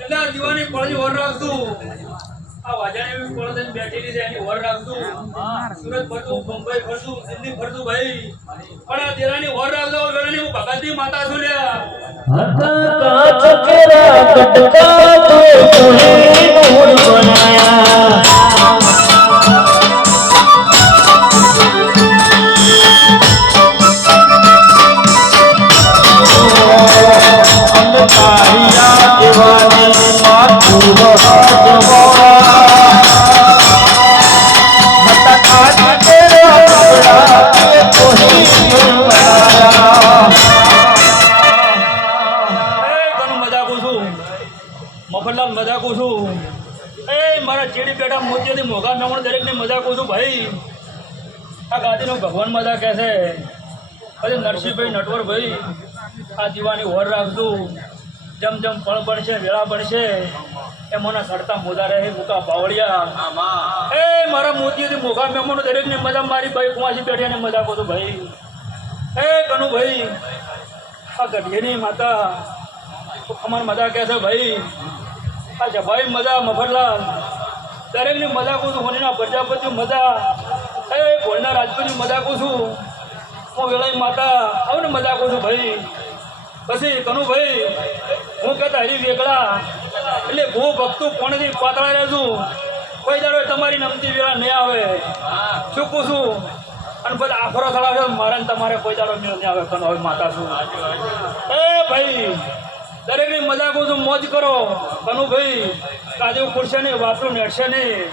એટલે દીવાની પળની ઓર રાખતું આ વાજાને બી પળ દઈને બેઠેલી છે એની ઓર રાખતું સુરત ફરતું મુંબઈ ફરતું દિલ્હી ફરતું ભાઈ પણ આ દેરાની ઓર રાખતો વેળાની હું ભગતની માતા છું લ્યા કાચ કેરા કટકા તો તુહી નૂર બનાયા અંધારિયા દેવાની માથું વહાજવા હતા કાચ કેરા કટકા તો તુહી નૂર બનાયા મફતલાલ મજાકું છું એ મારા ચેડી પેટા મોતિયાથી મોગા નમણ દરેકને મજાકું છું ભાઈ આ ગાદીનો ભગવાન મજા કહે છે પછી નરસિંહભાઈ નટવરભાઈ આ દીવાની હોર રાખતું જમ જમ ફળ બનશે વેળા બનશે એ મને સડતા મોજા રહે મુકા બાવળિયા એ મારા મોતિયાથી મોગા મહેમાનો દરેકને મજા મારી ભાઈ કુવાસી પેઠીને મજાકું છું ભાઈ એ કનુભાઈ આ ગઢિયાની માતા અમારી મજા કહે છે ભાઈ આ જભાઈ મજા મફતલાલ દરેકની મજા કહું છું હોનીના પ્રજાપતિ મજા એ ભોળના રાજપૂતની મજા કહું છું હું વેળાઈ માતા આવું ને મજા કહું છું ભાઈ પછી કનુભાઈ હું કહેતા હરી વેગળા એટલે ભૂ ભક્તું કોણથી પાતળા રહેશું કોઈ દાડો તમારી નમતી વેળા નહીં આવે ચૂકું છું અને પછી આફરો થડાવે મારે ને તમારે કોઈ દાડો મેળ નહીં આવે કનો માતા છું એ ભાઈ દરેકની મજા કહું છું મોજ કરો કનુભાઈ કાજુ ખુરશે નહીં વાપરું નેડશે નહીં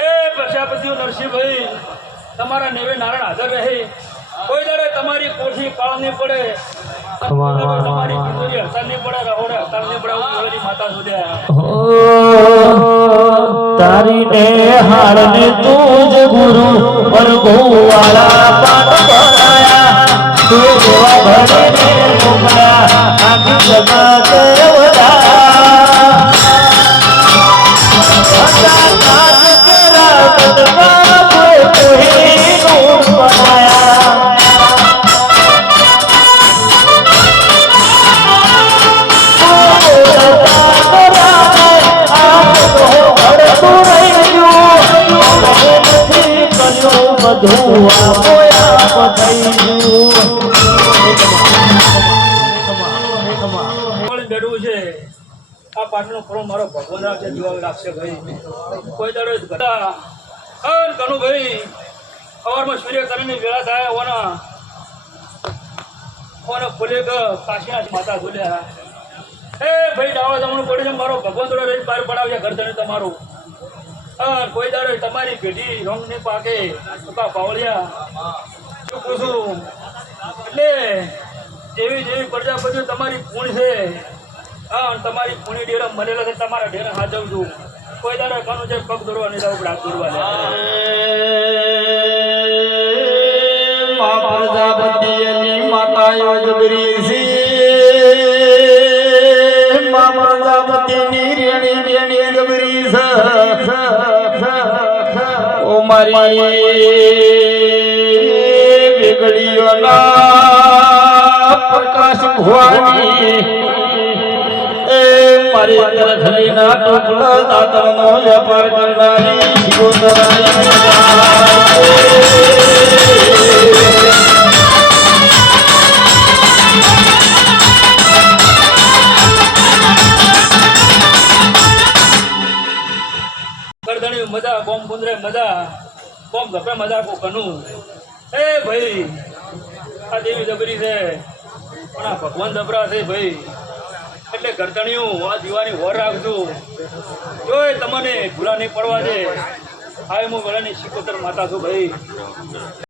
એ પ્રજાપતિઓ નરસિંહભાઈ તમારા નેવે નારાયણ હાજર રહે કોઈ દાડે તમારી કોઠી કાળ નહીં પડે તમારી કિશોરી હડતાલ નહીં પડે રહોડે હડતાલ નહીં પડે હું માતા સુધ્યા તારી ને હાર ને તું જ ગુરુ પર ગોવાળા પાટ બનાયા તું જેવા ભરે ને મોકલા આખી જગા કરવડા કાચ કેરા કટકા તો તુહી નૂર બનાયા બધું આપોયા બેઠું છે આ પાટનો ફળો મારો ભગવાન આવશે જીવા લાગશે ભાઈ કોઈ દાડો ઘટા કનુ ભાઈ સવારમાં સૂર્ય કરીને વેળા થાય ઓના ફૂલે કાશીના માતા બોલ્યા એ ભાઈ ડાવા જમણું પડે છે મારો ભગવાન જોડે રહી બહાર પડાવ્યા ઘરધણી તમારું કોઈ દાડો તમારી પેઢી રંગ ને પાકે ટૂંકા પાવળિયા શું પૂછું એટલે જેવી જેવી પ્રજાપતિઓ તમારી પૂણ છે તમારી પૂણી ડેરા મરેલા છે તમારા ડેરા હાજર છું કોઈ દાડો કાનું છે પગ દોરવા નહીં જવું હાથ દોરવા પ્રજાપતિની માતા જબરી છે પ્રજાપતિની રેણી રેણી જબરી છે ઓ મારી વેગળીઓના પ્રકાશ ભવાની એ મારી અંદર ખલીના ટોપલા દાતરનો વ્યાપાર કરનારી મજા બોમ કુંદરે મજા બોમ ગપે મજા કો કનું એ ભાઈ આ દેવી જબરી છે પણ આ ભગવાન જબરા છે ભાઈ એટલે ગરદણીઓ આ દીવાની હોર રાખજો જોઈ તમને ભૂલા નહીં પડવા દે આ હું વેળાની શિકોતર માતા છું ભાઈ